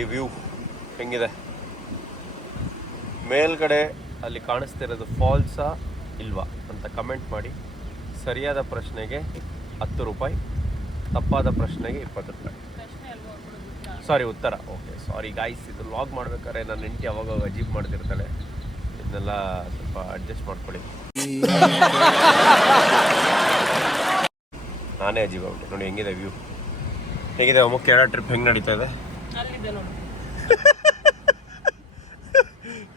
ಈ ವ್ಯೂ ಹೆಂಗಿದೆ ಮೇಲ್ಗಡೆ ಅಲ್ಲಿ ಕಾಣಿಸ್ತಿರೋದು ಫಾಲ್ಸಾ ಇಲ್ವಾ ಅಂತ ಕಮೆಂಟ್ ಮಾಡಿ. ಸರಿಯಾದ ಪ್ರಶ್ನೆಗೆ 10 ರೂಪಾಯಿ, ತಪ್ಪಾದ ಪ್ರಶ್ನೆಗೆ 20 ರೂಪಾಯಿ. ಸಾರಿ ಉತ್ತರ. ಓಕೆ ಸಾರಿ ಗಾಯ್ಸ್, ಇದು ವ್ಲಾಗ್ ಮಾಡ್ಬೇಕಾದ್ರೆ ನನ್ನ ಹೆಂಡತಿ ಅವಾಗ ಅಜೀಬ್ ಮಾಡ್ತಿರ್ತಾಳೆ, ಇದನ್ನೆಲ್ಲ ಸ್ವಲ್ಪ ಅಡ್ಜಸ್ಟ್ ಮಾಡ್ಕೊಳ್ಳಿ. ನಾನೇ ಅಜೀಬ್ ಆಗ್ಬಿಟ್ಟೆ. ನೋಡಿ ಹೆಂಗಿದೆ ವ್ಯೂ, ಹೇಗಿದೆ ಅಮ್ಮ? ಕೇರಳ ಟ್ರಿಪ್ ಹೆಂಗೆ ನಡೀತಾ ಇದೆ?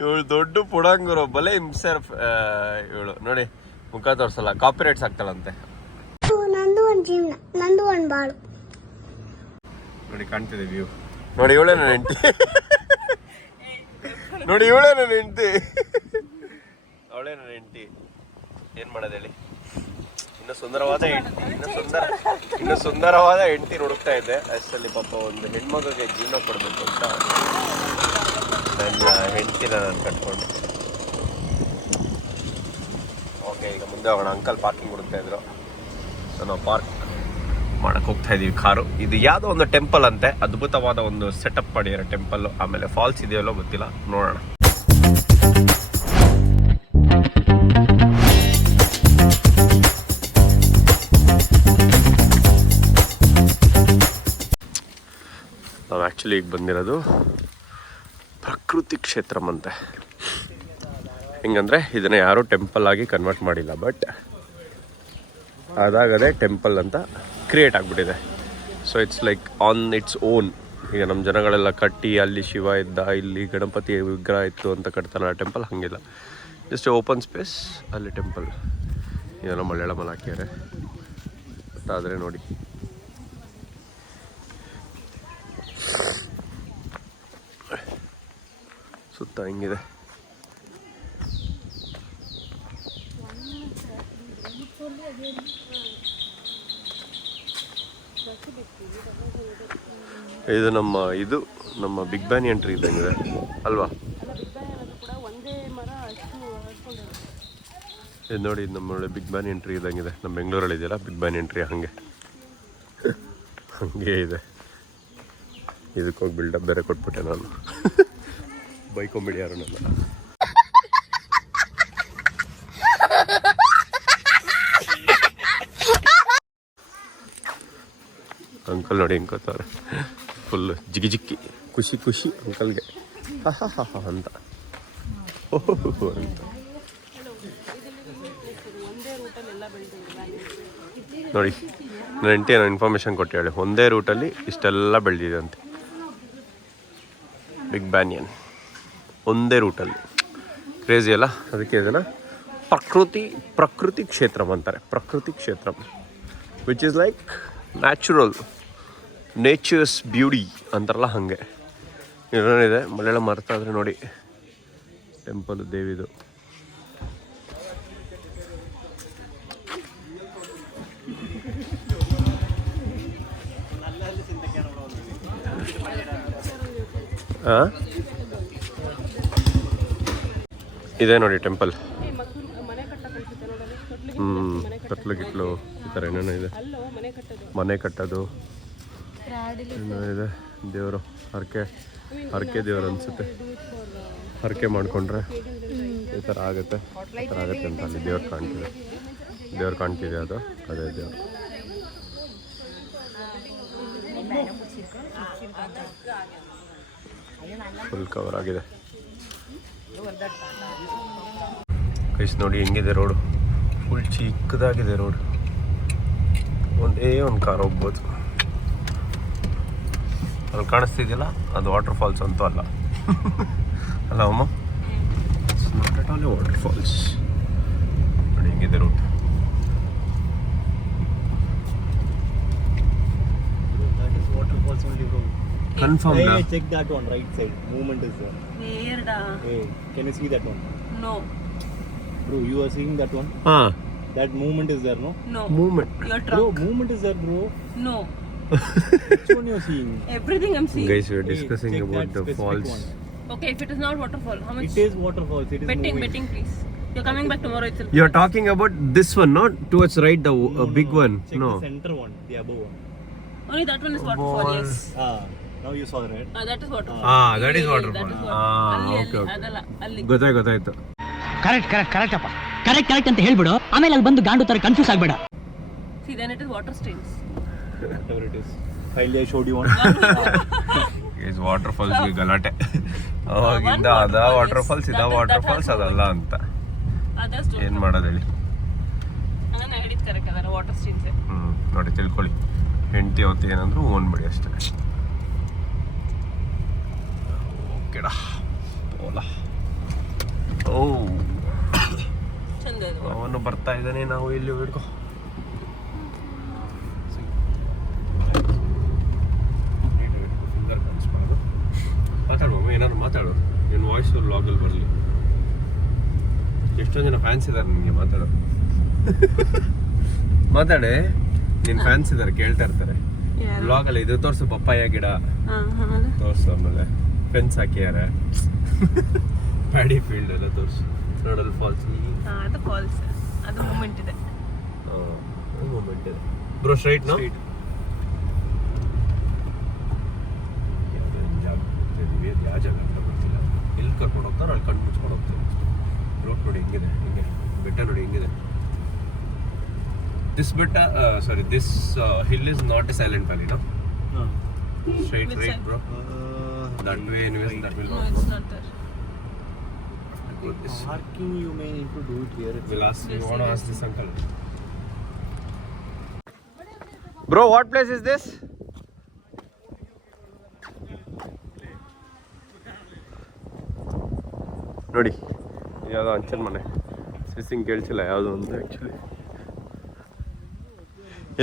ಇವಳು ದೊಡ್ಡ ಪುಡಂಗರು ಬಲೆ ಹಿಂಸೆ. ಇವಳು ನೋಡಿ ಮುಖ ತೋರ್ಸಲ್ಲ, ಕಾಪಿರೈಟ್ಸ್ ಆಗ್ತಾಳಂತೆ. ನಂದು ಒಂದು ಜೀವನ, ನಂದು ಒಂದು ಬಾಳು. ನೋಡಿ ಕಾಣ್ತಿದೆ ವ್ಯೂ. ನೋಡಿ ಇವಳೇ ನನ್ನ ಹೆಂಡತಿ. ನೋಡಿ ಇವಳೇ ನನ್ನ ಹೆಂಡತಿ, ಅವಳೇ ನನ್ನ ಹೆಂಡತಿ. ಏನ್ ಮಾಡೋದು ಹೇಳಿ? ಇನ್ನು ಸುಂದರವಾದ ಹೆಂಡತಿ ಹುಡುಕ್ತಾ ಇದ್ದೆ. ಅಷ್ಟರಲ್ಲಿ ಪಾಪ ಒಂದು ಹೆಣ್ಮಗುಗೆ ಜೀವನ ಕೊಡಬೇಕು ಅಂತ ನನ್ನ ಹೆಂಡತಿನ ನಾನು ಕಟ್ಕೊಂಡು. ಓಕೆ, ಈಗ ಮುಂದೆ ಹೋಗೋಣ. ಅಂಕಲ್ ಪಾರ್ಕಿಂಗ್ ಹುಡುಕ್ತಾ ಇದ್ರು, ನಾವು ಪಾರ್ಕ್ ಮಾಡಕ್ಕೆ ಹೋಗ್ತಾ ಇದೀವಿ ಕಾರು. ಇದು ಯಾವುದೋ ಒಂದು ಟೆಂಪಲ್ ಅಂತೆ, ಅದ್ಭುತವಾದ ಒಂದು ಸೆಟಪ್ ಮಾಡಿರೋ ಟೆಂಪಲ್. ಆಮೇಲೆ ಫಾಲ್ಸ್ ಇದೆಯಲ್ಲೋ ಗೊತ್ತಿಲ್ಲ, ನೋಡೋಣ. ನಾವು ಆ್ಯಕ್ಚುಲಿ ಈಗ ಬಂದಿರೋದು ಪ್ರಕೃತಿ ಕ್ಷೇತ್ರಂ ಅಂತೆ. ಹೆಂಗಂದರೆ ಇದನ್ನು ಯಾರೂ ಟೆಂಪಲ್ ಆಗಿ ಕನ್ವರ್ಟ್ ಮಾಡಿಲ್ಲ, ಬಟ್ ಅದಾಗದೆ ಟೆಂಪಲ್ ಅಂತ ಕ್ರಿಯೇಟ್ ಆಗಿಬಿಟ್ಟಿದೆ. So it's like on its own. ಈಗ ನಮ್ಮ ಜನಗಳೆಲ್ಲ ಕಟ್ಟಿ ಅಲ್ಲಿ ಶಿವ ಇದ್ದ, ಇಲ್ಲಿ ಗಣಪತಿ ವಿಗ್ರಹ ಇತ್ತು ಅಂತ ಕಟ್ತಾನೆ ಟೆಂಪಲ್. ಹಾಗಿಲ್ಲ, ಜಸ್ಟ್ ಓಪನ್ ಸ್ಪೇಸ್, ಅಲ್ಲಿ ಟೆಂಪಲ್. ಇದೆಲ್ಲ ಮಲಯಾಳಮಲ್ಲಿ ಹಾಕ್ಯಾರೆ. ಆದರೆ ನೋಡಿ ಸುತ್ತ ಹಿಂಗಿದೆ. ಇದು ನಮ್ಮ ಬಿಗ್ ಬ್ಯಾನಿಯನ್ ಟ್ರೀ ಇದ್ದಂಗಿದೆ ಅಲ್ವಾ? ಇದು ನೋಡಿ, ಇದು ನಮ್ಮ ಬಿಗ್ ಬ್ಯಾನಿಯನ್ ಟ್ರೀ ಇದ್ದಂಗಿದೆ. ನಮ್ಮ ಬೆಂಗಳೂರಲ್ಲಿ ಇದೆಯಲ್ಲ ಬಿಗ್ ಬ್ಯಾನಿಯನ್ ಟ್ರೀ, ಹಾಗೆ ಇದೆ. ಇದಕ್ಕೆ ಹೋಗಿ ಬಿಲ್ಡಪ್ ಬೇರೆ ಕೊಟ್ಬಿಟ್ಟೆ ನಾನು. ಬೈಕೊಂಬಿಡಿ ಯಾರು ನನ್ನ. ಅಂಕಲ್ ನೋಡಿ ಹೆಂಗೋತಾರೆ, ಫುಲ್ ಜಿಕ್ಕಿ ಖುಷಿ ಅಂಕಲ್ಗೆ. ಅಂತ ಓಹೋ ಅಂತ ನೋಡಿ. ನನ್ನ ಹೆಂಡತಿ ಏನೋ ಇನ್ಫಾರ್ಮೇಷನ್ ಕೊಟ್ಟು ಹೇಳಿ, ಒಂದೇ ರೂಟಲ್ಲಿ ಇಷ್ಟೆಲ್ಲ ಬೆಳೆದಿದೆ ಅಂತೆ. ಬಿಗ್ ಬ್ಯಾನಿಯನ್ ಒಂದೇ ರೂಟಲ್ಲಿ, ಕ್ರೇಜಿ ಅಲ್ಲ? ಅದಕ್ಕೆ ಇದನ್ನು ಪ್ರಕೃತಿ ಕ್ಷೇತ್ರಂ ಅಂತಾರೆ. ಪ್ರಕೃತಿ ಕ್ಷೇತ್ರಂ which is like nature's beauty ಅಂತಾರಲ್ಲ, ಹಾಗೆ. ಏನೇನಿದೆ ಮಲೆಯಾಳ ಮರ್ತ ಆದರೆ ನೋಡಿ, ಟೆಂಪಲ್ ದೇವಿದು. ಇದೆ ನೋಡಿ ಟೆಂಪಲ್. ಕತ್ಲು ಈ ಥರ ಏನೇನೋ ಇದೆ. ಮನೆ ಕಟ್ಟೋದು ಏನೋ ಇದೆ. ದೇವರು ಹರಕೆ ದೇವರು ಅನಿಸುತ್ತೆ. ಹರಕೆ ಮಾಡಿಕೊಂಡ್ರೆ ಈ ಥರ ಆಗುತ್ತೆ ಅಂತ ಅಲ್ಲಿ ದೇವ್ರು ಕಾಣ್ತಿದೆ. ಅದು ಅದೇ ದೇವರು. ಫುಲ್ ಕವರ್ ಆಗಿದೆ. ಕೈಸ್ ನೋಡಿ ಹೆಂಗಿದೆ ರೋಡು, ಫುಲ್ ಚಿಕ್ಕದಾಗಿದೆ ರೋಡ್. ಒಂದೇ ಒಂದು ಕಾರ್ ಹೋಗ್ಬೋದು. ಅಲ್ಲಿ ಕಾಣಿಸ್ತಿದೆಯಲ್ಲ, ಅದು ವಾಟರ್ ಫಾಲ್ಸ್ ಅಂತೂ ಅಲ್ಲ. ಅಲ್ಲ ಅಮ್ಮ, it's not at all a water falls. ನೋಡಿ ಹೆಂಗಿದೆ road. Confirm hey, check that one, right side. Movement is there. Where da? Hey, can you see that one? No. Bro, you are seeing that one? That movement is there, no? No. Movement. You're Bro, drunk. movement is there, bro. No. Which one you are seeing? Everything I'm seeing. Guys, we are discussing check about that the specific falls. one. Okay, if it is not waterfall, how much? It is waterfalls. It is moving. Betting, please. You're coming back tomorrow itself. You are talking about this one, not towards right, the big one. Check No. the center one, the above one. Only that one is waterfall, yes. Ah. Now you saw, right? That is waterfall. That is water That fall. is waterfall. Okay okay, ಅದಲ್ಲ ಅಲ್ಲಿ. ಗೊತ್ತಾಯ್ತು. Correct ಅಪ್ಪ. Correct ಅಂತ ಹೇಳ್ಬಿಡು, ಆಮೇಲೆ ಅಲ್ಲಿ ಬಂದು ಗಾಂಡು ತರ confuse ಆಗ್ಬೇಡ. See, then it is water streams. Whatever it is. Finally, I showed you one. ಈಸ್ ವಾಟರ್ ಫಾಲ್ಸ್ಗೆ ಗಲಾಟೆ ಅವಾಗಿಂದ ಅದ ವಾಟರ್ ಫಾಲ್ಸ್ ಇದ ವಾಟರ್ ಫಾಲ್ಸ್ ಅದಲ್ಲ ಅಂತ ಅದಷ್ಟು ಏನು ಮಾಡೋದು ಹೇಳಿ. ನಾನು ಹೇಳಿದ್ ಕರೆಕ್ಟ್ ಅದರ ವಾಟರ್ ಸ್ಟ್ರೀಮ್ಸ್. ನೋಡಿ ತಿಳ್ಕೊಳ್ಳಿ, ಹೆಂಡತಿ ಅವತ್ತು ಏನಂದ್ರು ಓನ್ಬಿಡಿ ಅಷ್ಟೇ. ಓಕೆಡಾ ಓಲ. ಓ ಚಂದ ಇದು. ಅವನು ಬರ್ತಾ ಇದ್ದಾನೆ, ನಾವು ಇಲ್ಲಿ ಹಿಡ್ಕೊ. ಮಾತಾಡುವ, ಏನಾದ್ರು ಮಾತಾಡು, ನಿನ್ನ ವಾಯ್ಸ್ ಲಾಗಲ್ಲಿ ಬರಲಿ. ಎಷ್ಟೊಂದು ಜನ ಫ್ಯಾನ್ಸ್ ಇದ್ದಾರೆ ನಿಮಗೆ, ಮಾತಾಡೋ ಮಾತಾಡೆ. ನಿನ್ನ ಫ್ಯಾನ್ಸ್ ಇದ್ದಾರೆ, ಕೇಳ್ತಾ ಇರ್ತಾರೆ ಬ್ಲಾಗಲ್ಲಿ. ಇದು ತೋರಿಸು, ಪಪ್ಪಾಯ ಗಿಡ ತೋರಿಸು, ಆಮೇಲೆ ಫೆನ್ಸ್ ಹಾಕಿದ್ದಾರೆ, ಪ್ಯಾಡಿ ಫೀಲ್ಡ್ ಎಲ್ಲ ತೋರಿಸು, ನೋಡಲ್ ಫಾಲ್ಸ್. ಅದು ಫಾಲ್ಸ್, ಅದು ಮೂಮೆಂಟ್ ಇದೆ. ಮೂಮೆಂಟ್ ಇದೆ ಬ್ರೋ. ಸ್ಟ್ರೈಟ್ ನೋ ಯಾವ ಜಾಗ ಅಂತ ಗೊತ್ತಿಲ್ಲ. ಎಲ್ಲಿ ಕರ್ಕೊಂಡು ಹೋಗ್ತಾರೋ ಅಲ್ಲಿ ಕಣ್ಣು ಮುಚ್ಕೊಂಡು ಹೋಗ್ತಾರೆ. ರೋಡ್ ನೋಡಿ ಹೆಂಗಿದೆ, ಹಿಂಗೆ ಬೆಟ್ಟ ನೋಡಿ ಹೆಂಗಿದೆ. ದಿಸ್ ಬೆಟ್ಟ, sorry, this hill is not a silent valley, no? Straight Which right, side? bro. That way, anyways, that will No, not it's work. not there. Go this way. Parking, you may need to do it here. We'll ask. We want to ask this uncle. Bro, what place is this? ನೋಡಿ, ಯಾವುದೋ ಅಂಚನ್ ಮನೆ. ಸ್ವಿಸ್ಸಿಂಗ್ ಕೇಳಿಸಿಲ್ಲ ಯಾವುದು ಅಂತ. Actually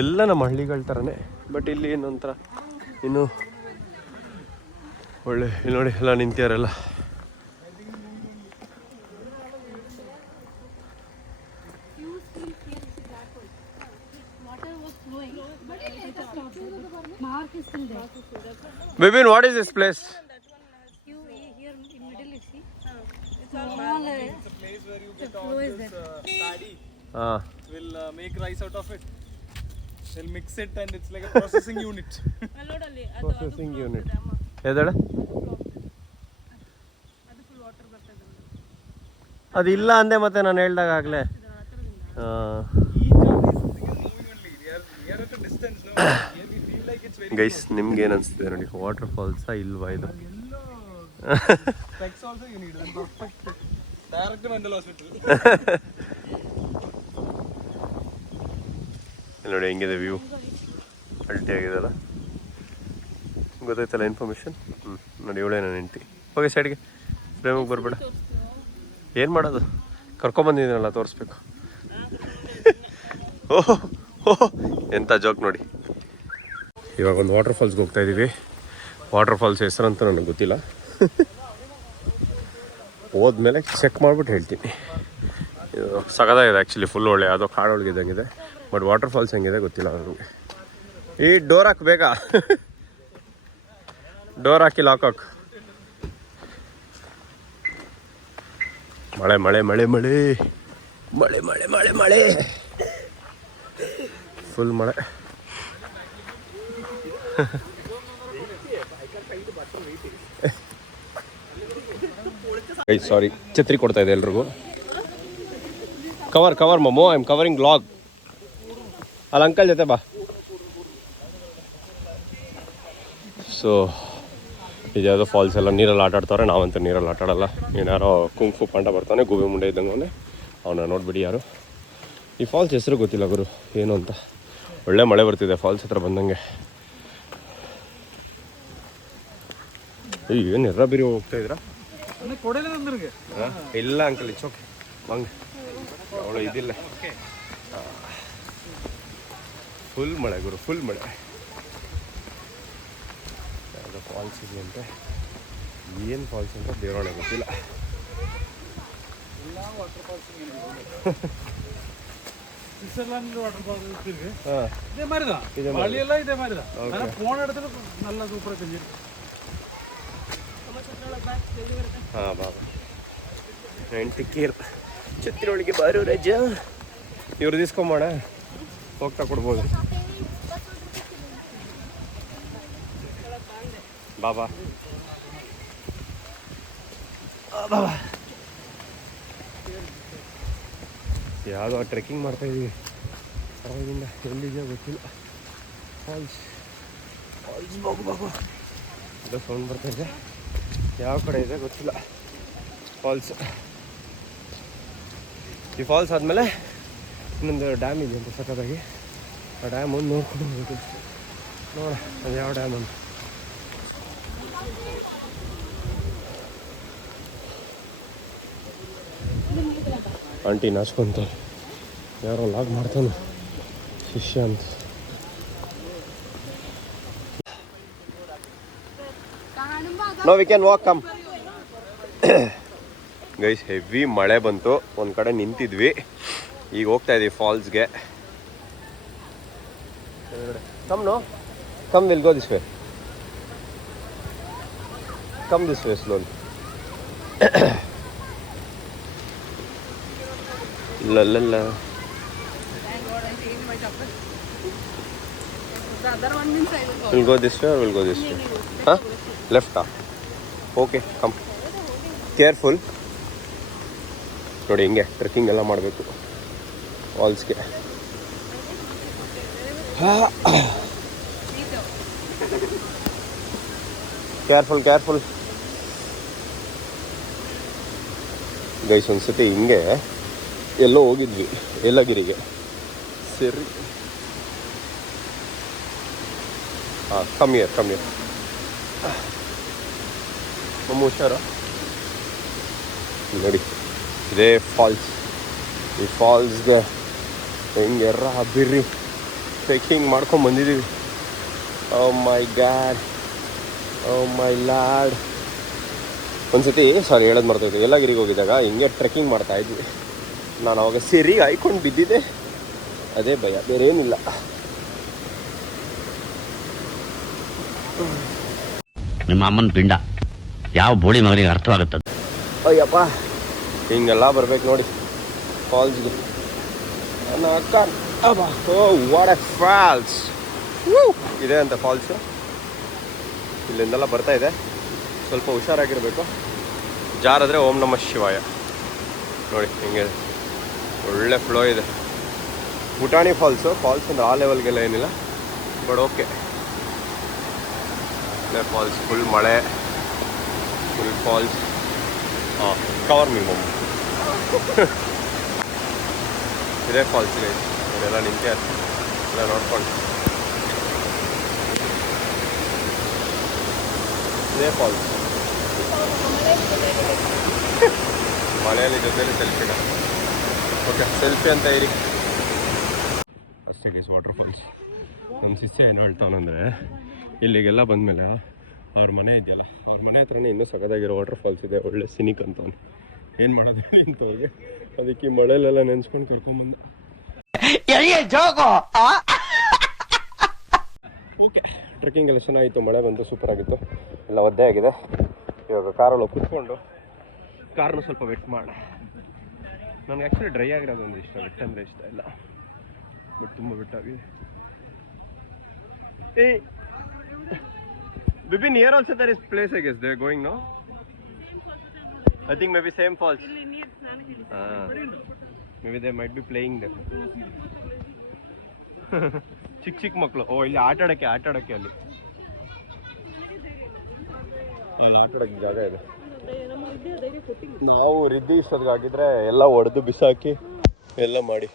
ಎಲ್ಲ ನಮ್ಮ ಹಳ್ಳಿಗಳ ಥರನೇ, but ಇಲ್ಲಿ ಏನೊಂಥರ ಇನ್ನು ಒಳ್ಳೆ. ಇಲ್ಲಿ ನೋಡಿ ಎಲ್ಲ ನಿಂತಿಯಾರೆಲ್ಲ. Bibin, what is this place? Here in middle, you see, it's all it's a place where you get all this paddy. We'll make rice out of it. We'll mix it and it's like a processing unit. ಅಲ್ಲೋಡಲ್ಲಿ ಅದು processing unit ಎದಳ ಅದು full water ಬರ್ತದೆ. ಅದಿಲ್ಲ ಅಂದೆ ಮತ್ತೆ ನಾನು ಹೇಳ್ದಾಗ ಆಗಲೇ. Each of these things is moving only. We are at a distance, no? Here we feel like it's very guys, ನಿಮ್ಗೆ ಏನು ಅನಿಸ್ತಿದೆ ನೋಡಿ, ವಾಟರ್ ಫಾಲ್ಸಾ ಇಲ್ವಾ ಇದು? specs also you need. Then perfect. Direct to mental hospital. ಇಲ್ಲಿ ನೋಡಿ ಹೆಂಗಿದೆ view, ಅಲ್ಟಿ ಆಗಿದೆಲ್ಲ. ಗೊತ್ತಾಯ್ತಲ್ಲ ಇನ್ಫಾರ್ಮೇಷನ್? ನೋಡಿ, ಇವಳೇ ನನ್ನ ಹೆಂಡ್ತಿ. ಹೋಗಿ ಸೈಡ್ಗೆ, ಫ್ರೇಮಿಗೆ ಬರಬೇಡ. ಏನು ಮಾಡೋದು, ಕರ್ಕೊಂಬಂದಿದ್ದೀನಲ್ಲ, ತೋರಿಸ್ಬೇಕು. ಓಹೋ ಓಹೋ, ಎಂಥ ಜೋಕ್ ನೋಡಿ. ಇವಾಗ ಒಂದು ವಾಟರ್ ಫಾಲ್ಸ್ಗೆ ಹೋಗ್ತಾ ಇದ್ದೀವಿ. ವಾಟರ್ ಫಾಲ್ಸ್ ಹೆಸರಂತ ನನಗೆ ಗೊತ್ತಿಲ್ಲ, ಹೋದ್ಮೇಲೆ ಚೆಕ್ ಮಾಡಿಬಿಟ್ಟು ಹೇಳ್ತೀನಿ. ಇದು ಸಗದಾಗಿದೆ ಆ್ಯಕ್ಚುಲಿ, ಫುಲ್ ಒಳ್ಳೆ ಯಾವುದೋ ಕಾಡೊಳಗಿದ್ದಂಗಿದೆ. ಬಟ್ ವಾಟರ್ ಫಾಲ್ಸ್ ಹೆಂಗಿದೆ ಗೊತ್ತಿಲ್ಲ ನನಗೆ. ಈ ಡೋರ್ ಹಾಕಿ ಬೇಗ, ಡೋರ್ ಹಾಕಿ ಲಾಕ್ ಹಾಕು. ಮಳೆ ಮಳೆ ಮಳೆ ಮಳೆ ಮಳೆ ಮಳೆ ಮಳೆ ಮಳೆ ಫುಲ್ ಮಳೆ. ಸಾರಿ, ಛತ್ರಿ ಕೊಡ್ತಾ ಇದೆ ಎಲ್ರಿಗೂ. ಕವರ್ ಮಮ್ಮು, ಐ ಆಮ್ ಕವರಿಂಗ್ ವ್ಲಾಗ್. ಅಲ್ಲಿ ಅಂಕಲ್ ಜೊತೆ ಬಾ. ಸೊ ಇದ್ಯಾವುದೋ ಫಾಲ್ಸ್ ಎಲ್ಲ ನೀರಲ್ಲಿ ಆಟ ಆಡ್ತಾವ್ರೆ. ನಾವಂತೂ ನೀರಲ್ಲಿ ಆಟ ಆಡಲ್ಲ. ಏನಾರೋ ಕುಂಫು ಪಾಂಡ ಬರ್ತಾನೆ, ಗೋಬಿ ಮುಂಡೆ ಇದ್ದಂಗೆ ಅವನೇ. ಅವನ್ನ ನೋಡ್ಬಿಡಿ ಯಾರು. ಈ ಫಾಲ್ಸ್ ಹೆಸರು ಗೊತ್ತಿಲ್ಲ ಗುರು ಏನು ಅಂತ. ಒಳ್ಳೆ ಮಳೆ ಬರ್ತಿದೆ ಫಾಲ್ಸ್ ಹತ್ರ ಬಂದಂಗೆ. ಏನು ಎರ್ರ ಬೀರಿ ಹೋಗ್ತಾ ಇದ್ದೀರಾ? ಇಲ್ಲ ಅಂಕಲ್, ಇಟ್ಸ್ ಓಕೆ. ಹಂಗೆ ಅವಳು ಇದಿಲ್ಲ. ಫುಲ್ ಮಳೆ ಗುರು, ಫುಲ್ ಮಳೆ. ಯಾವುದೋ ಫಾಲ್ಸ್ ಇದೆಯಂತೆ, ಏನು ಫಾಲ್ಸ್ ಅಂತ ದೇವರೊಳಗೆ ಗೊತ್ತಿಲ್ಲ. സ്വിറ്റ്സർലാൻഡിൽ വാട്ടർഫാൾ ഇതേ മാതിരിതാ, വഴിയെല്ലാം ഇതേ മാതിരിതാ. ഫോൺ എടുത്തിട്ട് നല്ല സൂപ്പർ ഒക്കെ. ಹಾಂ ಬಾಬಾ, ಎಂಟಕ್ಕೀರ್ ಛತ್ರಿಯೊಳಗೆ ಬಾರು ರಜ. ಇವ್ರು ದಿಸ್ಕೊಂಬೋಣ, ಹೋಗ್ತಾ ಕೊಡ್ಬೋದು. ಬಾಬಾ ಬಾಬಾ ಯಾವುದೋ ಟ್ರೆಕ್ಕಿಂಗ್ ಮಾಡ್ತಾ ಇದೀವಿ ಅವಾಗಿಂದ ಎಲ್ಲಿದೆಯೋ ಗೊತ್ತಿಲ್ಲ. ಫಾಲ್ಸ್ ಫಾಲ್ಸ್ ಬಾಬು ಅದು ಸೌಂಡ್ ಬರ್ತಾ ಇದೆ, ಯಾವ ಕಡೆ ಇದೆ ಗೊತ್ತಿಲ್ಲ. ಫಾಲ್ಸ್, ಈ ಫಾಲ್ಸ್ ಆದಮೇಲೆ ಇನ್ನೊಂದು ಡ್ಯಾಮ್ ಇದೆ ಅಂತ ಸಖತ್ತಾಗಿ. ಆ ಡ್ಯಾಮ್ ಒಂದು ನೋಡ್ಕೊಂಡು ಹೋಗ್ಬೇಕು. ನೋಡ ಅದು ಯಾವ ಡ್ಯಾಮ್ ಅಂತ. ಆಂಟಿ ನಾಚ್ಕೊಂತ ಯಾರೋ ಲಾಗ್ ಮಾಡ್ತಾನೆ ಶಿಷ್ಯ ಅಂತ. No we can walk, come guys. Heavy ಮಳೆ ಬಂತು, ಒಂದು ಕಡೆ ನಿಂತಿದ್ವಿ, ಈಗ ಹೋಗ್ತಾ ಇದೀವಿ ಫಾಲ್ಸ್ಗೆ. Come no come, will go this way, come this way slowly. ಲಲ್ಲ will go this way or will go this way? ಹಾಂ, ಲೆಫ್ಟಾ? Okay, come, careful. ನೋಡಿ ಹಿಂಗೆ ಟ್ರೆಕ್ಕಿಂಗ್ ಎಲ್ಲ ಮಾಡಬೇಕು ಫಾಲ್ಸ್ಗೆ. Careful careful guys. ಒಂದ್ಸತಿ ಹಿಂಗೆ ಎಲ್ಲೋ ಹೋಗಿದ್ವಿ, ಯಲ್ಲಗಿರಿಗೆ. ಸರಿ, ಹಾಂ, ಕಮ್ಮಿ ನಮ್ಮ ಹುಷಾರ. ನೋಡಿ ಇದೇ ಫಾಲ್ಸ್. ಈ ಫಾಲ್ಸ್ಗೆ ಹೆಂಗೆ ಬಿರ್ರಿ ಟ್ರೆಕ್ಕಿಂಗ್ ಮಾಡ್ಕೊಂಡು ಬಂದಿದ್ದೀವಿ. ಓ ಮೈ ಗಾಡ್, ಓ ಮೈ ಲಾರ್ಡ್. ಒಂದ್ಸತಿ ಹೇಳೋದು ಮರ್ತೈತೆ, ಯಲ್ಲಗಿರಿಗೆ ಹೋಗಿದ್ದಾಗ ಹಿಂಗೆ ಟ್ರೆಕ್ಕಿಂಗ್ ಮಾಡ್ತಾ ಇದ್ವಿ. ನಾನು ಅವಾಗ ಸರಿಗೆ ಹಾಯ್ಕೊಂಡು ಬಿದ್ದಿದ್ದೆ, ಅದೇ ಭಯ, ಬೇರೆ ಏನಿಲ್ಲ. ನಿಮ್ಮ ಅಮ್ಮನ ಪಿಂಡ ಯಾವ ಬೋಳಿ ಮಗನಿಗೆ ಅರ್ಥವಾಗುತ್ತದೆ. ಅಯ್ಯಪ್ಪ, ಹಿಂಗೆಲ್ಲ ಬರ್ಬೇಕು ನೋಡಿ ಫಾಲ್ಸ್ಗೆ. ಓ ವಾಟ್ ಎ ಫಾಲ್ಸ್ ಇದೆ ಅಂತ ಫಾಲ್ಸು. ಇಲ್ಲಿಂದೆಲ್ಲ ಬರ್ತಾ ಇದೆ, ಸ್ವಲ್ಪ ಹುಷಾರಾಗಿರಬೇಕು. ಜಾರಾದರೆ ಓಂ ನಮಃ ಶಿವಾಯ. ನೋಡಿ ಹಿಂಗೆ ಒಳ್ಳೆ ಫ್ಲೋ ಇದೆ. ಪುಟಾಣಿ ಫಾಲ್ಸು, ಫಾಲ್ಸ್ ಅಂದರೆ ಆ ಲೆವೆಲ್ಗೆಲ್ಲ ಏನಿಲ್ಲ, ಬಟ್ ಓಕೆ. ಒಳ್ಳೆ ಫಾಲ್ಸ್, ಫುಲ್ ಮಳೆ, ಫುಲ್ ಫಾಲ್ಸ್. ಹಾಂ, ಕವರ್ ಮೀ ಮಮ್ಮ. ಇದೇ ಫಾಲ್ಸ್ ಇದೆ, ಇದೆಲ್ಲ ನಿಂತೆ ಎಲ್ಲ ನೋಡ್ಕೊಂಡು. ಇದೇ ಫಾಲ್ಸ್. ಮಳೆಯಲ್ಲಿ ಜೊತೆಲಿ ಸೆಲ್ಫಿನ. ಓಕೆ, ಸೆಲ್ಫಿ ಅಂತ ಇರಿ ಅಷ್ಟೇ ಗೈಸ್. Water falls. ನಮ್ಮ ಶಿಷ್ಯ ಏನು ಹೇಳ್ತಾವನಂದರೆ, ಇಲ್ಲಿಗೆಲ್ಲ ಬಂದಮೇಲೆ ಅವ್ರ ಮನೆ ಇದೆಯಲ್ಲ, ಅವ್ರ ಮನೆ ಹತ್ರನೇ ಇನ್ನೂ ಸಖತ್ತಾಗಿರೋ ವಾಟರ್ ಫಾಲ್ಸ್ ಇದೆ, ಒಳ್ಳೆ ಸಿನಿಕ್ ಅಂತವನು. ಏನು ಮಾಡೋದು ಹೇಳಿ ಅಂತ ಹೋಗಿ, ಅದಕ್ಕೆ ಈ ಮಳೆಯಲ್ಲೆಲ್ಲ ನೆನೆಸ್ಕೊಂಡು ಕರ್ಕೊಂಬಂದ. ಓಕೆ, ಟ್ರೆಕ್ಕಿಂಗ್ ಎಲ್ಲ ಚೆನ್ನಾಗಿತ್ತು, ಮಳೆ ಬಂತು, ಸೂಪರ್ ಆಗಿತ್ತು, ಎಲ್ಲ ಒದ್ದೆ ಆಗಿದೆ. ಇವಾಗ ಕಾರಲ್ಲಿ ಕೂತ್ಕೊಂಡು ಕಾರ್ನು ಸ್ವಲ್ಪ ವೆಟ್ ಮಾಡಿ. ನನಗೆ ಆ್ಯಕ್ಚುಲಿ ಡ್ರೈ ಆಗಿರೋದು ಒಂದು ಇಷ್ಟ, ವೆಟ್ ಅಂದರೆ ಇಷ್ಟ ಇಲ್ಲ, ಬಟ್ ತುಂಬ ವೆಟ್ ಆಗಿದೆ. Bibin, here also there is place, I guess. They are going now. I think maybe same falls. Maybe they might be playing there. ಚಿಕ್ಕ ಮಕ್ಕಳು. ಓ, ಇಲ್ಲಿ ಆಟ ಆಡೋಕ್ಕೆ ಅಲ್ಲಿ ಆಟ ಆಡೋಕ್ಕೆ ಜಾಗ ಇದೆ. ನಾವು ರಿದ್ದಿ ಇಷ್ಟೊತ್ತಿಗಾಗಿದ್ರೆ ಎಲ್ಲ ಒಡೆದು ಬಿಸಾಕಿ ಎಲ್ಲ ಮಾಡಿ.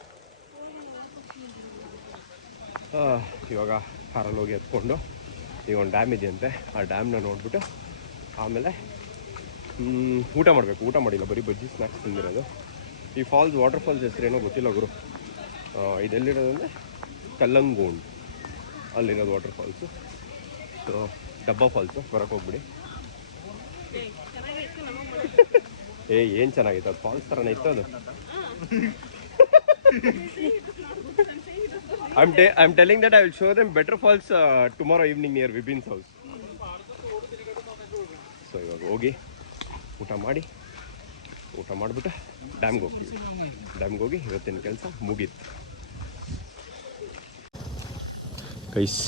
ಇವಾಗ ಕಾರಲ್ಲಿ ಹೋಗಿ ಎತ್ಕೊಂಡು ಈಗ ಒಂದು ಡ್ಯಾಮ್ ಇದೆಯಂತೆ, ಆ ಡ್ಯಾಮ್ನ ನೋಡ್ಬಿಟ್ಟು ಆಮೇಲೆ ಊಟ ಮಾಡಬೇಕು. ಊಟ ಮಾಡಿಲ್ಲ, ಬರೀ ಬಜ್ಜಿ ಸ್ನ್ಯಾಕ್ಸ್ ತಿಂದಿರೋದು. ಈ ಫಾಲ್ಸ್, ವಾಟರ್ ಫಾಲ್ಸ್ ಹೆಸರೇನೋ ಗೊತ್ತಿಲ್ಲ ಗುರು. ಇದೆಲ್ಲಿರೋದಂದರೆ ಕಲ್ಲಂಗೋಂಡ್, ಅಲ್ಲಿರೋದು ವಾಟರ್ ಫಾಲ್ಸು. ಸೊ ಡಬ್ಬಾ ಫಾಲ್ಸು, ಹೊರಗೆ ಹೋಗ್ಬಿಡಿ. ಏನು ಚೆನ್ನಾಗಿತ್ತು ಅದು, ಫಾಲ್ಸ್ ಥರನೇ ಇತ್ತು ಅದು. I'm telling that I will show them better falls tomorrow evening near Vibin's house. So ಇವಾಗ ಹೋಗಿ ಊಟ ಮಾಡಿಬಿಟ್ಟು ಡ್ಯಾಮ್ಗೆ ಹೋಗಿ ಇವತ್ತಿನ ಕೆಲಸ ಮುಗೀತು. ಗೈಸ್,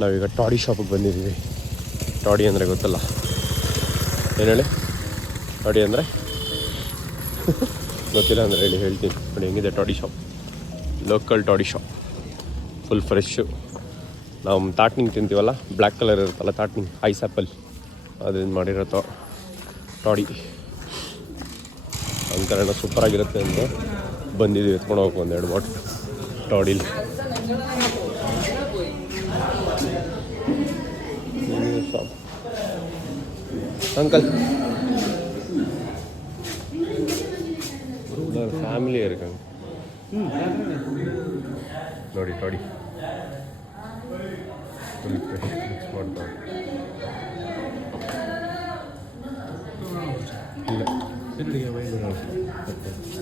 ನಾವೀಗ ಟಾಡಿ ಶಾಪಿಗೆ ಬಂದಿದ್ದೀವಿ. ಟಾಡಿ ಅಂದರೆ ಗೊತ್ತಲ್ಲ, ಏನು ಹೇಳಿ ಟಾಡಿ ಅಂದರೆ? ಗೊತ್ತಿಲ್ಲ ಅಂದರೆ ಹೇಳಿ, ಹೇಳ್ತೀನಿ ನೋಡಿ. ಹೆಂಗಿದೆ toddy shop, local toddy shop, full fresh. ನಾವು ತಾಟ್ನಿಂಗ್ ತಿಂತೀವಲ್ಲ, ಬ್ಲ್ಯಾಕ್ ಕಲರ್ ಇರುತ್ತಲ್ಲ ತಾಟ್ನಿಂಗ್, ಐಸ್ ಆ್ಯಪಲ್ ಅದರಿಂದ ಮಾಡಿರೋ ಟಾಡಿ ಅಂಕರಣ ಸೂಪರಾಗಿರುತ್ತೆ ಅಂತ ಬಂದಿದ್ದೀವಿ. ಎತ್ಕೊಂಡು ಹೋಗಿ ಒಂದೆರಡು ಬಾಟ್ಲ್ ಟಾಡಿಲಿ. ಅಂಕಲ್ ಫ್ಯಾಮಿಲಿ ಇರ್ಕಂಗೆ ನೋಡಿ ಟಾಡಿ ಫುಲ್ ಫ್ರೆಶ್ ಮಿಕ್ಸ್ ಮಾಡ್ತಾರೆ.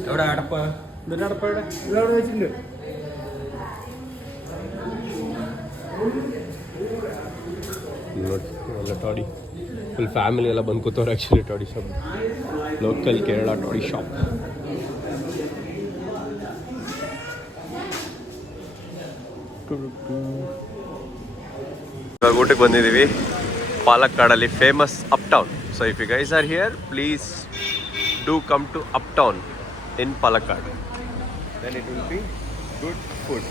എവിടെ അടപ്പ് ഇതിൻ്റെ അടപ്പ് എവിടെ ഇവിടെ വെച്ചിട്ടുണ്ട്. ಎಲ್ಲ ಟಾಡಿ ಫುಲ್ ಫ್ಯಾಮಿಲಿ ಎಲ್ಲ ಬಂದು ಕೂತವ್ರು. Actually toddy shop, local Kerala toddy shop. ಇವಾಗ ಊಟಕ್ಕೆ ಬಂದಿದ್ದೀವಿ ಪಾಲಕ್ಕಾಡಲ್ಲಿ, famous up town. So if you guys are here, please do come to up town in Palakkad, then it will be good food.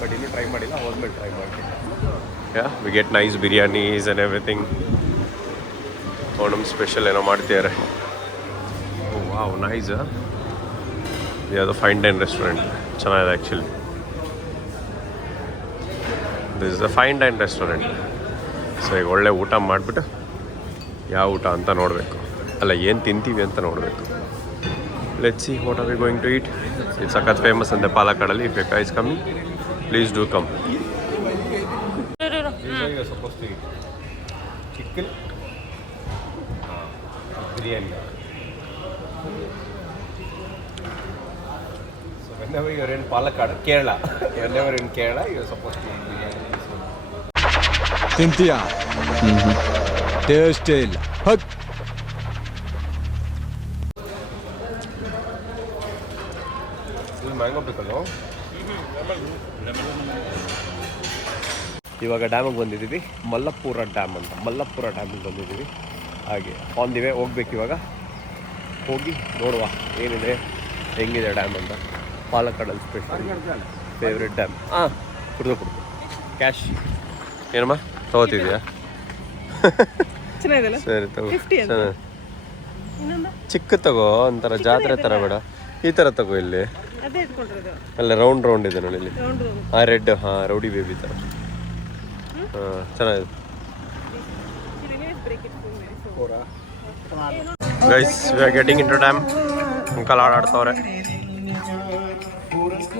But ಇನ್ನೂ try ಮಾಡಿಲ್ಲ, ಹೋದ್ಮೇಲೆ ಟ್ರೈ ಮಾಡ್ತೀನಿ. Yeah we get nice biryanis and everything. Onam special ಏನೋ ಮಾಡ್ತಿದ್ದಾರೆ. Wow nice. ಯಾವುದು fine dine restaurant ಚೆನ್ನಾಗಿದೆ actually. This is a fine dine restaurant. So ಈಗ ಒಳ್ಳೆ ಊಟ ಮಾಡಿಬಿಟ್ಟು ಯಾವ ಊಟ ಅಂತ ನೋಡಬೇಕು, ಅಲ್ಲ ಏನು ತಿಂತೀವಿ ಅಂತ ನೋಡಬೇಕು. Let's see what are we going to eat. It's ಸಖತ್ ಫೇಮಸ್ ಅಂತೆ ಪಾಲಕ್ಕಾಡಲ್ಲಿ. If you guys coming, please do come. Chicken biryani. So whenever you're in Palakkad, Kerala, whenever in Kerala, you're supposed to eat biryani. ತಿಂತೀಯಾ? ಟೇಸ್ಟೇ ಇಲ್ಲ. ಇದು mango ಬೇಕಲ್ಲ. ಇವಾಗ ಡ್ಯಾಮಿಗೆ ಬಂದಿದ್ದೀವಿ, ಮಲ್ಲಪುರ dam ಅಂತ. ಮಲ್ಲಪುರ ಡ್ಯಾಮಿಗೆ ಬಂದಿದ್ದೀವಿ. ಹಾಗೆ ಆನ್ ದಿ ವೇ ಹೋಗ್ಬೇಕು. ಇವಾಗ ಹೋಗಿ ನೋಡುವ ಏನಿದೆ, ಹೆಂಗಿದೆ ಡ್ಯಾಮ್ ಅಂತ. ಪಾಲಕ್ಕಾಡಲ್ಲಿ ಸ್ಪೆಷಲ್ ಫೇವ್ರೆಟ್ ಡ್ಯಾಮ್. ಹಾಂ ಕುಡ್ದು ಕ್ಯಾಶ್ ಏನಮ್ಮ ತಗೋತಿದ್ಯಾ? ಚೆನ್ನಾಗಿದೆಲ್ಲ. ಸರಿ ತಗೋ. 50 ಅಂತ. ಇನ್ನೊಂದು ಚಿಕ್ಕ ತಗೋ, ಒಂಥರ ಜಾತ್ರೆ ಥರ ಬೇಡ, ಈ ಥರ ತಗೋ. ಇಲ್ಲಿ ಅದೇ ಇಟ್ಕೊಂಡಿರೋದು. ಅಲ್ಲ ರೌಂಡ್ ರೌಂಡ್ ಇದೆ ನೋಡಿ ಇಲ್ಲಿ. ರೌಂಡ್ ಹಾಂ ರೆಡ್, ಹಾಂ ರೌಡಿ ಬೇಬಿ ಥರ. ಹಾಂ ಚೆನ್ನಾಗಿದೆ. Guys we are getting into dam. Uncle ಆಡಾಡ್ತವ್ರೆ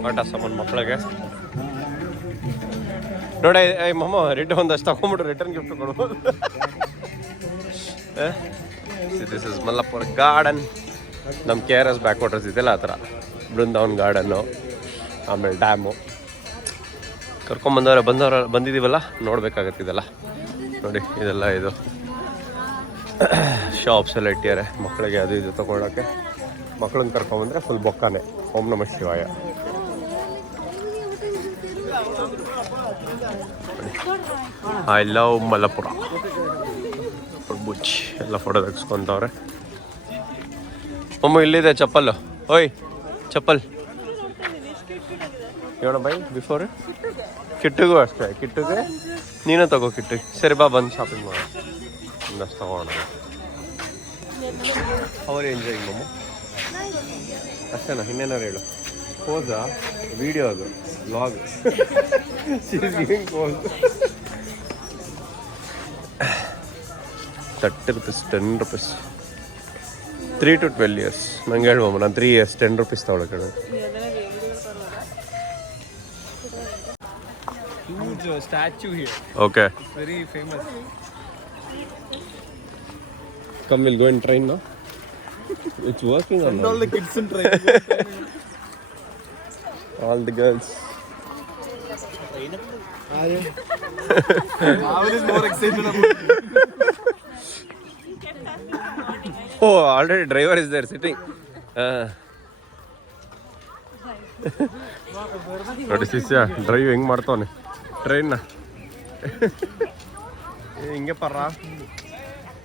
ಆಟ ಸಾಮಾನು ಮಕ್ಕಳಿಗೆ. ನೋಡಿ ಮಮ್ಮ ರೆಡ್ ಒಂದಷ್ಟು ತಗೊಂಬಿಟ್ರು, ರಿಟರ್ನ್ ಗಿಫ್ಟ್ ಕೊಡ್ಬೋದು. This is Mallapura garden. ನಮ್ಮ KRS ಬ್ಯಾಕ್ ವಾಟರ್ಸ್ ಇದೆಲ್ಲ ಆ ಥರ. ಬೃಂದಾವನ್ ಗಾರ್ಡನ್ನು, ಆಮೇಲೆ ಡ್ಯಾಮು. ಬಂದಿದ್ದೀವಲ್ಲ, ನೋಡ್ಬೇಕಾಗತ್ತೆ ಇದೆಲ್ಲ. ನೋಡಿ ಇದೆಲ್ಲ ಇದು ಶಾಪ್ಸ್ ಎಲ್ಲ ಇಟ್ಟಿದ್ದಾರೆ ಮಕ್ಕಳಿಗೆ ಅದು ಇದು ತೊಗೊಳಕ್ಕೆ. ಮಕ್ಕಳನ್ನ ಕರ್ಕೊಂಬಂದರೆ ಫುಲ್ ಬೊಕ್ಕಾನೆ. ಓಂ ನಮಃ ಶಿವಾಯ. I love ಮಲ್ಲಪುರ. ಬುಚ್ ಎಲ್ಲ ಫೋಟೋ ತೆಗೆಸ್ಕೊಂತವ್ರೆ. ಒಮ್ಮ ಇಲ್ಲಿದೆ ಚಪ್ಪಲ್ಲು. ಓಯ್ ಚಪ್ಪಲ್ ಹೇಳ ಬೈ ಬಿಫೋರ್. ಕಿಟ್ಟಿಗೂ ಅಷ್ಟೇ, ಕಿಟ್ಟಿಗೆ ನೀನೇ ತಗೋ. ಕಿಟ್ಟಿಗೆ ಸರಿ ಬಾ, ಬಂದು ಶಾಪಿಂಗ್ ಮಾಡ. ಒಂದಷ್ಟು ತಗೋಣ. ಅವರು ಎಂಜಾಯ್ ಮಮ್ಮ ಅಷ್ಟೇನಾ? ಇನ್ನೇನಾರು ಹೇಳು. ಪೋಸಾ? ವಿಡಿಯೋ ಅದು, vlog. Pose. 30 rupees, 10 rupees. 3 to 12 years. ನಂಗೆ ಹೇಳು ಮಮ್ಮ, ನಾನು 3 years 10 rupees ತಗೊಳಕ್ಕೆ. Huge statue here. Okay. It's very famous. Come, we'll go and train now. It's working on All the kids in train. all the girls. Pavel is more excited about it. Oh, already driver is there sitting. ನೋಡಿ ಶಿಷ್ಯ drive ಹೆಂಗೆ ಮಾಡ್ತಾವನೆ ಟ್ರೈನ್ನ. ಹಿಂಗೆ ಪರ್ರ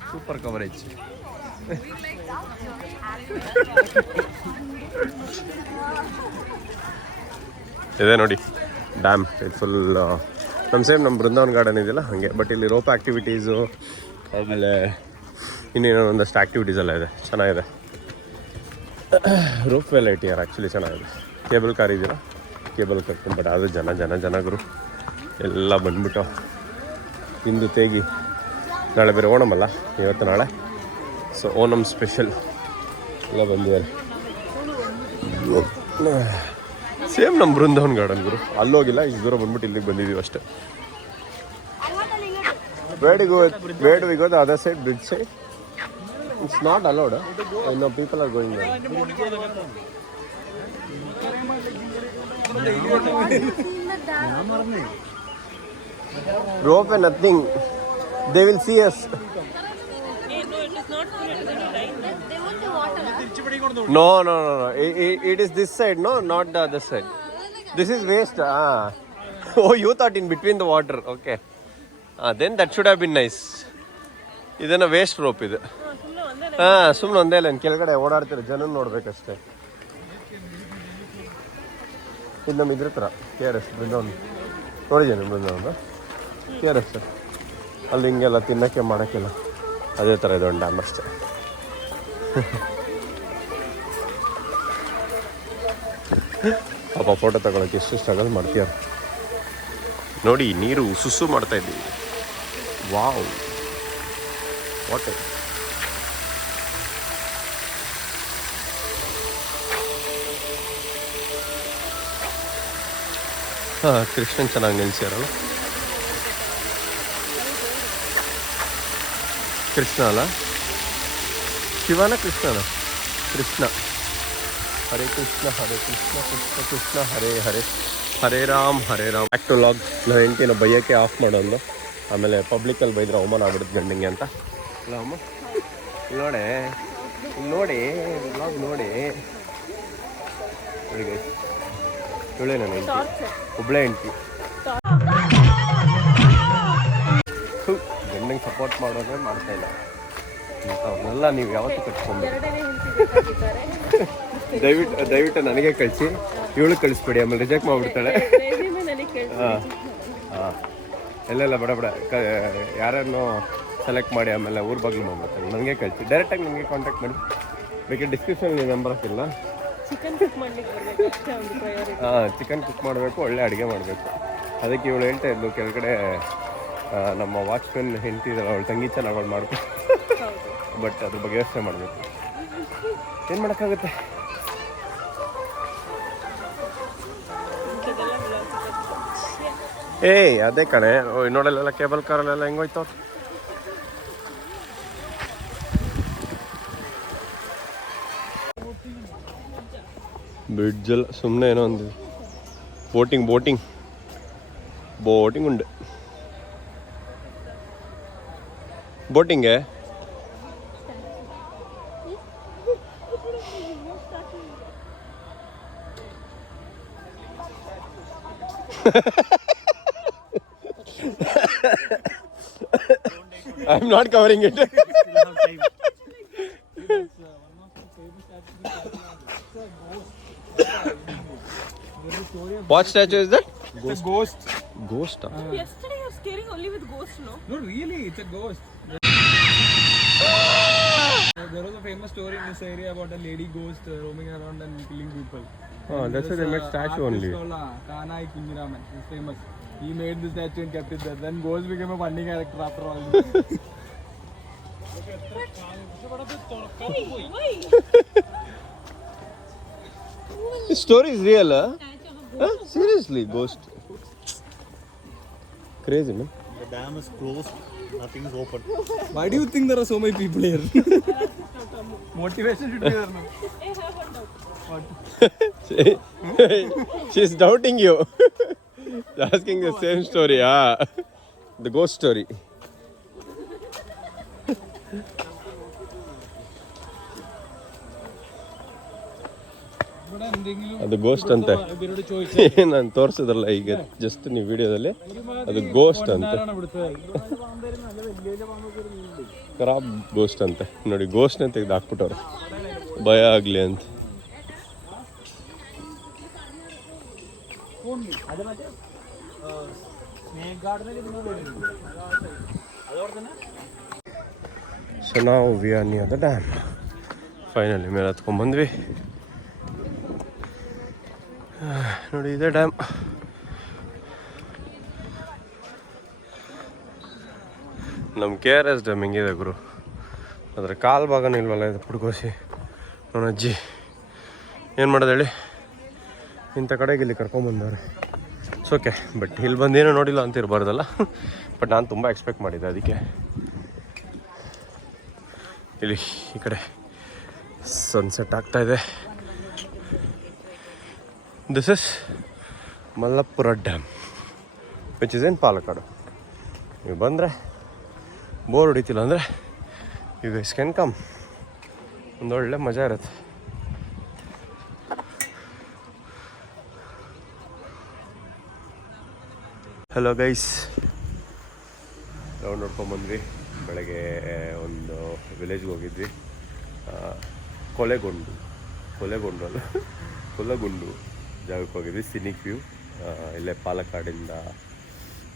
super coverage. ಇದೆ ನೋಡಿ dam. ಇದು full ನಮ್ಮ Brindavan garden ಇದೆಯಲ್ಲ ಹಾಗೆ, ಬಟ್ ಇಲ್ಲಿ ರೋಪ್ ಆ್ಯಕ್ಟಿವಿಟೀಸು ಆಮೇಲೆ ಇನ್ನೇನೋ ಒಂದಷ್ಟು ಆ್ಯಕ್ಟಿವಿಟೀಸ್ ಎಲ್ಲ ಇದೆ, ಚೆನ್ನಾಗಿದೆ. ರೋಪ್ ವೆಲ್ ಐಟಿಯರ್ ಆ್ಯಕ್ಚುಲಿ ಚೆನ್ನಾಗಿದೆ. ಕೇಬಲ್ ಕಾರ್ ಇದೆಯಲ್ಲ, ಕೇಬಲ್ ಕಟ್ಕೊಂಡು, ಬಟ್ ಅದು ಜನಗರು ಎಲ್ಲ ಬಂದ್ಬಿಟ್ಟು ಇಂದು ತೇಗಿ. ನಾಳೆ ಬೇರೆ ಓಣಮಲ್ಲ, ಇವತ್ತು ನಾಳೆ. ಸೊ ಓಣಮ್ ಸ್ಪೆಷಲ್ ಎಲ್ಲ ಬಂದಿದ್ದಾರೆ. ಸೇಮ್ ನಮ್ಮ ಬೃಂದಾವನ್ ಗಾರ್ಡನ್ ಗುರು, ಅಲ್ಲೋಗಿಲ್ಲ, ಇಷ್ಟು ದೂರ ಬಂದ್ಬಿಟ್ಟು ಇಲ್ಲಿಗೆ ಬಂದಿದ್ದೀವಿ ಅಷ್ಟೇ. Where do we go? The other side, bridge side? It's not allowed. I know people are going there. Rope and nothing. They will see us. No. It is this side, no? Not the other side. This is waste. Oh, you thought in between the water. Okay. Then that should have been nice. ಇದನ್ನ waste rope ಇದು. ಸುಮ್ಮನೆ ಒಂದೇ line ಕೆಳಗಡೆ ಓಡಾಡ್ತಿರೋ ಜನ ನೋಡ್ಬೇಕಷ್ಟೇ. ಇದು ನಮ್ಮ ಇದ್ರ ಥರ KRS ಬೃಂದಾವನ್ ನೋಡಿದ್ದೀನಿ. ಬೃಂದಾವನ್ KRS ಅಲ್ಲಿ ಹಿಂಗೆಲ್ಲ ತಿನ್ನೋಕ್ಕೆ ಮಾಡೋಕ್ಕೆಲ್ಲ ಅದೇ ಥರ ಇದೆ, ಒಂದು ಡ್ಯಾಮ್ ಅಷ್ಟೇ. ಪಾಪ ಫೋಟೋ ತಗೊಳಕ್ಕೆ ಎಷ್ಟು ಸ್ಟ್ರಗಲ್ ಮಾಡ್ತೀಯ ನೋಡಿ. ನೀರು ಸುಸ್ಸು ಮಾಡ್ತಾ ಇದ್ದೀವಿ. Wow, water. ಕೃಷ್ಣನ್ ಚೆನ್ನಾಗಿ ನಿಲ್ಸ್ಯಾರಲ್ಲ. ಕೃಷ್ಣ ಅಲ್ಲ, ಶಿವನ ಕೃಷ್ಣನ? ಕೃಷ್ಣ. ಹರೇ ಕೃಷ್ಣ ಕೃಷ್ಣ ಕೃಷ್ಣ ಹರೇ ಹರೇ, ಹರೇ ರಾಮ್ ಬ್ಯಾಕ್ ಟು ಲಾಗ್. ನನ್ನ ಹೆಂಡತಿನ ಬೈಯೋಕ್ಕೆ ಆಫ್ ಮಾಡೋದು, ಆಮೇಲೆ ಪಬ್ಲಿಕಲ್ಲಿ ಬೈದ್ರೆ ಅವಮಾನ ಆಗ್ಬಿಡುತ್ತೆ ಗಂಡಂಗೆ ಅಂತ. ಅಲ್ಲ ಅಮ್ಮ, ನೋಡಿ ಲಾಗ್ ನೋಡಿ. ಇವಳೇ ನನ್ನ ಹೆಂಡತಿ, ಒಬ್ಬಳೇ ಹೆಂಡತಿ. ಗಂಡಂಗೆ ಸಪೋರ್ಟ್ ಮಾಡೋದೇ ಮಾಡ್ತಾ ಇಲ್ಲ ಇಂಥವ್ರನ್ನೆಲ್ಲ ನೀವು ಯಾವತ್ತೂ ಕಟ್ಕೊಂಡು. ದಯವಿಟ್ಟು ನನಗೆ ಕಳಿಸಿ, ಇವಳು ಕಳಿಸ್ಬೇಡಿ, ಆಮೇಲೆ ರಿಜೆಕ್ಟ್ ಮಾಡಿಬಿಡ್ತಾಳೆ. ಎಲ್ಲೆಲ್ಲ ಬಡ ಯಾರನ್ನು ಸೆಲೆಕ್ಟ್ ಮಾಡಿ ಆಮೇಲೆ ಊರ ಬಾಗಿಲು ಮಾಡ್ಬಿಡ್ತಾರೆ. ನನಗೆ ಕಳಿಸಿ, ಡೈರೆಕ್ಟಾಗಿ ನನಗೆ ಕಾಂಟ್ಯಾಕ್ಟ್ ಮಾಡಿ. ಬೇಕಿದ್ರೆ ಡಿಸ್ಕ್ರಿಪ್ಷನ್ ನೀವು ನಂಬರ್ ಹಾಕಿಲ್ಲ. ಚಿಕನ್ ಕುಕ್ ಮಾಡಬೇಕು, ಒಳ್ಳೆ ಅಡುಗೆ ಮಾಡಬೇಕು. ಅದಕ್ಕೆ ಇವಳು ಹೇಳ್ತಾ ಇದ್ಲು, ಕೆಳಗಡೆ ನಮ್ಮ ವಾಚ್ಮೆನ್ ಹೆಂಡತಿ ಇದ್ದಾಳೆ, ಅವಳು ತಂಗಿ ಚೆನ್ನಾಗಿ ಅವಳು ಮಾಡಬೇಕು. ಬಟ್ ಅದ್ರ ಬಗ್ಗೆ ಯೋಚನೆ ಮಾಡಬೇಕು, ಏನು ಮಾಡೋಕ್ಕಾಗುತ್ತೆ. ಅದೇ ಕಣೆ ನೋಡಲ್ಲೆಲ್ಲ ಕೇಬಲ್ ಕಾರಲ್ಲೆಲ್ಲ ಹೆಂಗೋಯ್ತು. ಬ್ರಿಡ್ಜಲ್ಲಿ ಸುಮ್ಮನೆ ಏನೋ ಒಂದು ಬೋಟಿಂಗ್ ಉಂಟು. ಬೋಟಿಂಗೆ I'm not covering it. What statue is that? It's a ghost. Ghost? Yesterday you were scaring only with ghosts, no? No, really, it's a ghost. There was a famous story in this area about a lady ghost roaming around and killing people. Oh, that's why they made statue only. Kanai Kunjiraman, he's famous. He made the statue and kept it there. Then ghost became a funny character after all. This story is real, huh? Seriously, ghost. Crazy, man. The dam is closed, nothing is open. Why do you think there are so many people here? Motivation should be there now. She's doubting you. Asking the same story, the ghost story. ಅದು ghost ಅಂತೆ. ನಾನು ತೋರಿಸಿದ್ರಲ್ಲ ಈಗ just ನೀವು ವಿಡಿಯೋದಲ್ಲಿ, ಅದು ghost ಅಂತೆ. ಖರಾಬ್ ghost ಅಂತೆ. ನೋಡಿ ಗೋಸ್ಟ್ನ ತೆಗೆದು ಹಾಕ್ಬಿಟ್ಟವ್ರೆ ಭಯ ಆಗಲಿ ಅಂತ. ಸೊ ನಾವು we are near the dam. Finally ಮೇಲೆ ಹತ್ಕೊಂಡ್ಬಂದ್ವಿ. ನೋಡಿ ಇದೆ ಡ್ಯಾಮ್. ನಮ್ಮ KRS ಡ್ಯಾಮ್ ಹೆಂಗಿದೆ ಗುರು, ಅದರ ಕಾಲು ಭಾಗನೂ ಇಲ್ವಲ್ಲ ಇದು ಪುಡ್ಕೋಸಿ. ನನ್ನ ಅಜ್ಜಿ ಏನು ಮಾಡೋದು ಹೇಳಿ, ಇಂಥ ಕಡೆಗೆ ಇಲ್ಲಿ ಕರ್ಕೊಂಬಂದವ್ರೆ. It's okay. ಬಟ್ ಇಲ್ಲಿ ಬಂದೇನೋ ನೋಡಿಲ್ಲ ಅಂತ ಇರಬಾರ್ದಲ್ಲ. ಬಟ್ ನಾನು ತುಂಬ ಎಕ್ಸ್ಪೆಕ್ಟ್ ಮಾಡಿದ್ದೆ. ಅದಕ್ಕೆ ಇಲ್ಲಿ ಈ ಕಡೆ ಸನ್ಸೆಟ್ ಆಗ್ತಾಯಿದೆ. This is Mallappura dam which is in Palakkad. ನೀವು ಬಂದರೆ ಬೋರ್ ಹೊಡಿತಿಲ್ಲ ಅಂದರೆ ಯು ಗೈಸ್ ಕ್ಯಾನ್ ಕಮ್. ಒಂದೊಳ್ಳೆ ಮಜಾ ಇರುತ್ತೆ. ಹಲೋ ಗೈಸ್, ರೌಂಡ್ ನೋಡ್ಕೊಂಬಂದ್ವಿ. ಬೆಳಗ್ಗೆ ಒಂದು ವಿಲೇಜ್ಗೆ ಹೋಗಿದ್ವಿ. ಕೊಲೆಗೊಂಡು ಅಲ್ಲ ಕೊಲೆಗುಂಡು ಜಾಗಕ್ಕೆ ಹೋಗಿದ್ವಿ. ಸಿನಿಕ್ ವ್ಯೂ ಇಲ್ಲೇ ಪಾಲಕ್ಕಾಡಿಂದ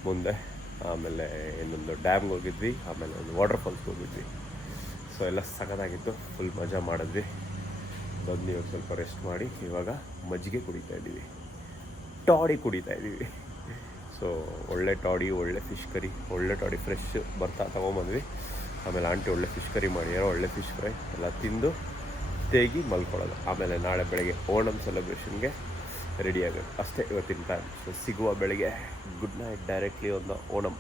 ಮುಂದೆ. ಆಮೇಲೆ ಇನ್ನೊಂದು ಡ್ಯಾಮ್ಗೆ ಹೋಗಿದ್ವಿ. ಆಮೇಲೆ ಒಂದು ವಾಟರ್ ಫಾಲ್ಸ್ಗೆ ಹೋಗಿದ್ವಿ. ಸೊ ಎಲ್ಲ ಸಖತ್ತಾಗಿತ್ತು. ಫುಲ್ ಮಜಾ ಮಾಡಿದ್ವಿ. ಬಂದು ಇವಾಗ ಸ್ವಲ್ಪ ರೆಸ್ಟ್ ಮಾಡಿ ಇವಾಗ ಮಜ್ಜಿಗೆ ಕುಡಿತಾಯಿದ್ದೀವಿ. ಟಾಡಿ ಕುಡಿತಾಯಿದ್ದೀವಿ. ಸೊ ಒಳ್ಳೆ ಟಾಡಿ, ಒಳ್ಳೆ ಫಿಶ್ ಕರಿ, ಒಳ್ಳೆ ಟಾಡಿ ಫ್ರೆಶ್ ಬರ್ತಾ ತೊಗೊಂಬಂದ್ವಿ. ಆಮೇಲೆ ಆಂಟಿ ಒಳ್ಳೆ ಫಿಶ್ ಕರಿ ಮಾಡಿಯಾರೋ, ಒಳ್ಳೆ ಫಿಶ್ ಫ್ರೈ ಎಲ್ಲ ತಿಂದು ತೇಗಿ ಮಲ್ಕೊಳ್ಳೋದು. ಆಮೇಲೆ ನಾಳೆ ಬೆಳಗ್ಗೆ ಓಣಮ್ ಸೆಲೆಬ್ರೇಷನ್ಗೆ ರೆಡಿ ಆಗಬೇಕು ಅಷ್ಟೇ ಇವತ್ತಿನ ಪ್ಲ್ಯಾನ್. ಸೊ ಸಿಗುವ ಬೆಳಗ್ಗೆ. Good night. ಡೈರೆಕ್ಟ್ಲಿ ಒಂದು ಓಣಮ್.